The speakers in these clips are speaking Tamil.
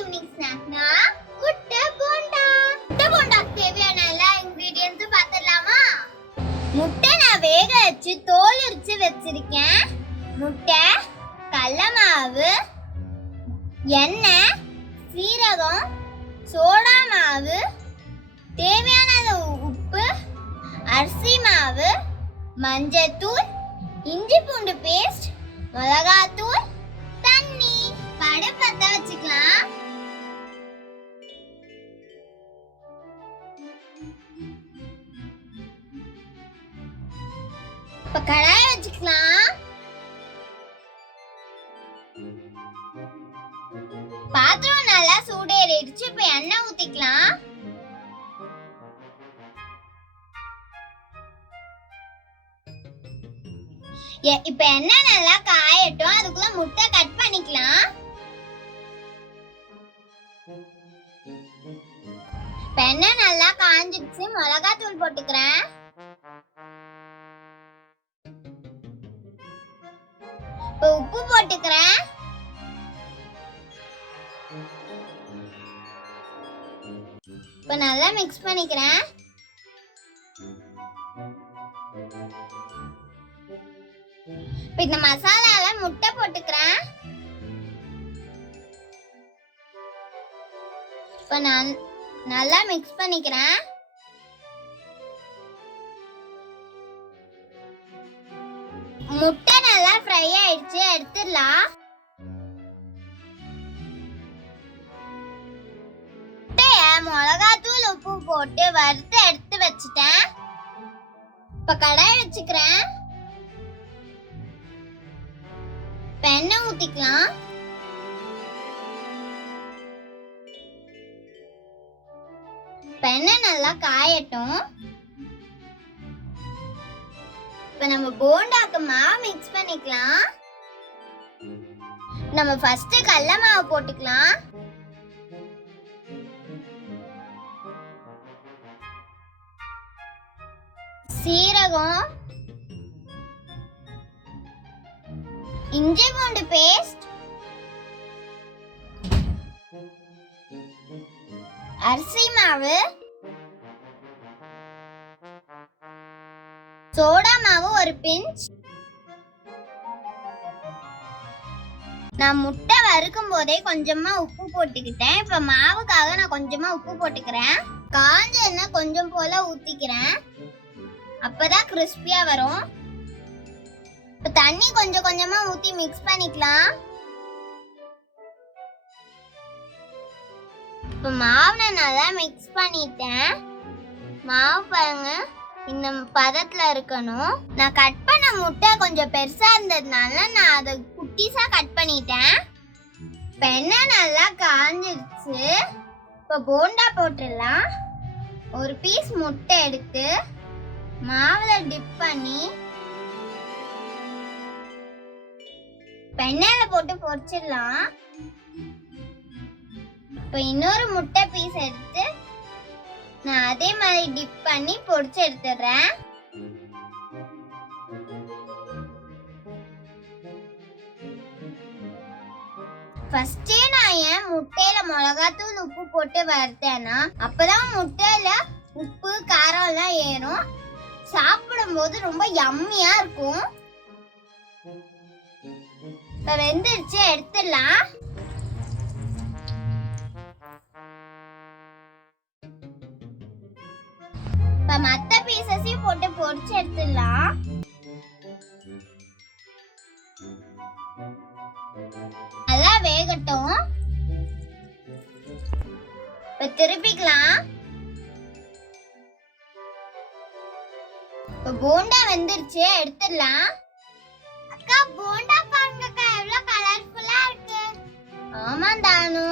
ஈவினிங் ஸ்நாக்னா முட்டை போண்டா. முட்டை போண்டாக்கு தேவையான எல்லா இன்கிரிடியன்ட்ஸும் பார்த்துடலாமா? முட்டை நான் வேக வச்சு தோல் உரிச்சு வச்சிருக்கேன். முட்டை, கடலை மாவு, எண்ணெய், சீரகம், சோடா மாவு, தேவையான உப்பு, அரிசி மாவு, மஞ்சத்தூள், இஞ்சி பூண்டு பேஸ்ட், மிளகாத்தூள், தண்ணி. படை பத்த வச்சுக்கலாம். இப்ப கடாய் வச்சுக்கலாம். பாத்திரம் நல்லா சூடேறிடுச்சு. இப்ப எண்ணெய் ஊத்திக்கலாம். இப்ப எண்ணெய் நல்லா காயட்டும். அதுக்குள்ள முட்டை கட் பண்ணிக்கலாம். எண்ணெய் நல்லா காஞ்சிடுச்சு. மிளகாத்தூள் போட்டுக்கிறேன். இப்ப உப்பு போட்டுக்கிறேன். இப்ப நல்லா மிக்ஸ் பண்ணிக்கிறேன். இப்ப இந்த மசாலால முட்டை போட்டுக்கிறேன். இப்ப நான் நல்லா மிக்ஸ் பண்ணிக்கிறேன். முட்டை நல்லா ஃப்ரை ஆயிடுச்சு. எடுத்துடலாம். மிளகாத்தூள் உப்பு போட்டு வறுத்து எடுத்து வச்சுட்டேன். இப்ப கடாய் வச்சுக்கிறேன். எண்ணெய் ஊத்திக்கலாம். எண்ணெய் நல்லா காயட்டும். இப்ப நம்ம போண்டாக்கு மாவு மிக்ஸ் பண்ணிக்கலாம். நம்ம ஃபர்ஸ்ட் கடலை மாவு போட்டுக்கலாம். சீரகம், இஞ்சி பூண்டு பேஸ்ட், அரிசி மாவு, சோடா மாவு ஒரு பிஞ்ச். நான் முட்டை வறுக்கும் போதே கொஞ்சமா உப்பு போட்டுக்கிட்டேன். இப்ப மாவுக்காக நான் கொஞ்சமா உப்பு போட்டுக்கிறேன். காஞ்ச எண்ணெய் கொஞ்சம் போல ஊத்திக்கிறேன். அப்பதான் கிறிஸ்பியா வரும். இப்ப தண்ணி கொஞ்சம் கொஞ்சமா ஊத்தி மிக்ஸ் பண்ணிக்கலாம். இப்ப மாவை நல்லா மிக்ஸ் பண்ணிட்டேன். மாவு பாருங்க இந்த பதத்துல இருக்கணும். நான் கட் பண்ண முட்டை கொஞ்சம் பெருசா இருந்ததுனால நான் அதை குட்டிஸா கட் பண்ணிட்டேன். இப்ப எண்ணெய் நல்லா காஞ்சிடுச்சு. இப்ப போண்டா போட்டுடலாம். ஒரு பீஸ் முட்டை எடுத்து மாவுல டிப் பண்ணி எண்ணெயில போட்டு பொரிச்சிடலாம். இப்ப இன்னொரு முட்டை பீஸ் எடுத்து நான் அதே மாதிரி டிப் பண்ணி பொரிச்சு எடுத்துறேன். ஃபர்ஸ்டே நான் ஏன் முட்டையில மிளகாத்தூள் உப்பு போட்டு வறுத்தேன்னா அப்பதான் முட்டையில உப்பு காரம் எல்லாம் ஏறும். சாப்பிடும் போது ரொம்ப யம்மியா இருக்கும். இப்ப வெந்துருச்சு, எடுத்துடலாம். இப்ப மத்த பீசஸையும் போட்டு பொரிச்சு எடுத்துடலாம். நல்லா வேகட்டும். இப்ப திருப்பிக்கலாம். இப்ப போண்டா வெந்துருச்சு, எடுத்துடலாம். அக்கா போண்டா பாருங்கக்கா எவ்வளவு கலர்ஃபுல்லா இருக்கு. ஆமா தானு.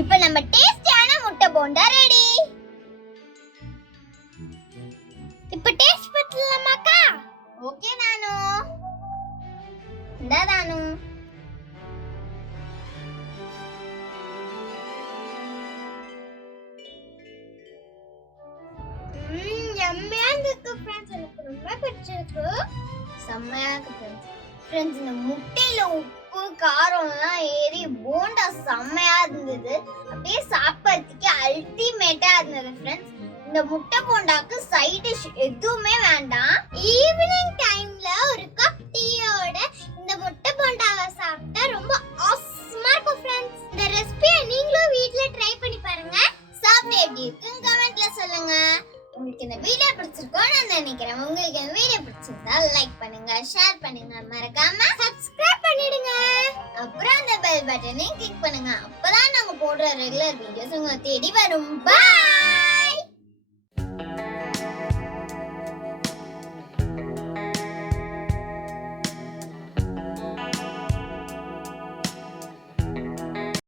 இப்ப நம்ம டேஸ்டியான முட்டை போண்டா ரெடி. இப்ப டேஸ்ட் பண்ணலாமாக்கா? ஓகே நானு. இந்தா தானு. யம்மியா இருக்கு ஃப்ரெண்ட்ஸ். எனக்கு ரொம்ப பிடிச்சிருக்கு. செம்மையா இருக்கு ஃப்ரெண்ட்ஸ். இந்த முட்டையில உப்பு காரம்லாம் ஏறி போண்டா செம்மையா இருந்தது. அப்படியே சாப்பிட்றதுக்கு அல்டிமேட்டா இருந்தது ஃப்ரெண்ட்ஸ். இந்த முட்டை போண்டாக்கு சைட் டிஷ் எதுவுமே வேண்டாம். ஈவினிங் டைம்ல ஒரு கப் டீயோட இந்த முட்டை போண்டாவை சாப்பிட்டா ரொம்ப ஆசமா இருக்கும் ஃப்ரெண்ட்ஸ். இந்த ரெசிபியை நீங்களும் வீட்ல ட்ரை பண்ணி பாருங்க. சாப்பிட்டு எப்படி இருக்குன்னு கமெண்ட்ல சொல்லுங்க. உங்களுக்கு இந்த வீடியோ பிடிச்சிருக்கோன்னு நான் நினைக்கிறேன். உங்களுக்கு இந்த வீடியோ பிடிச்சிருந்தா லைக் பண்ணுங்க, ஷேர் பண்ணுங்க, மறக்காம சப்ஸ்கிரைப் பண்ணிடுங்க. அப்புறம் அந்த பெல் பட்டனையும் கிளிக் பண்ணுங்க. அப்பதான் நாங்க போடுற ரெகுலர் வீடியோஸ் உங்களை தேடி வரும். பாய்.